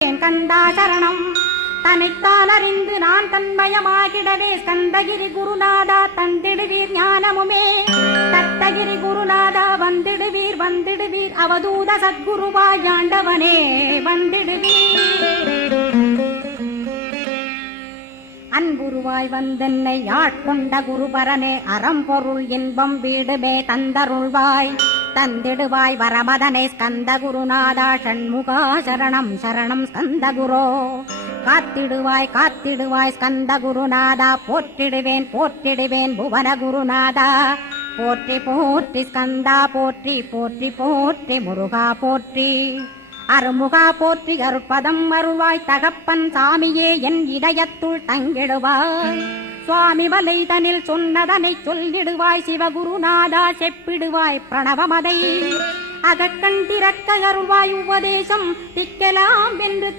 கந்தா சரணம் தன்னைத்தான் அறிந்து நான் தன்மயமாகிடவே ஸ்கந்தகிரி குருநாதா தந்திடுவீர் ஞானமுமே தத்தகிரி குருநாதா வந்திடுவீர் வந்திடுவீர் அவதூத சத்குருவாய் ஆண்டவனே வந்திடுவீர் அன்புருவாய் வந்தென்னை ஆட்கொண்ட குருபரனே அறம்பொருள் இன்பம் வீடுமே தந்தருள்வாய் தந்திடுவாய் வரமதனை ஸ்கந்த குருநாதா ஷண்முகா சரணம் சரணம் ஸ்கந்த குரோ காத்திடுவாய் காத்திடுவாய் ஸ்கந்த குருநாதா போற்றிடுவேன் போற்றிடுவேன் புவன குருநாதா போற்றி போற்றி ஸ்கந்தா போற்றி போற்றி போற்றி முருகா போற்றி அருமுகா போற்றி அருட்பதம் அருள்வாய் தகப்பன் சாமியே என் இதயத்துள் தங்கிடுவாய் சுவாமி வலைதனில் சொன்னதனை சொல்லிடுவாய் சிவகுருநாதா செப்பிடுவாய் பிரணவமதை அகக்கண் திறக்க அருள்வாய் உபதேசம் திக்கலாம் என்று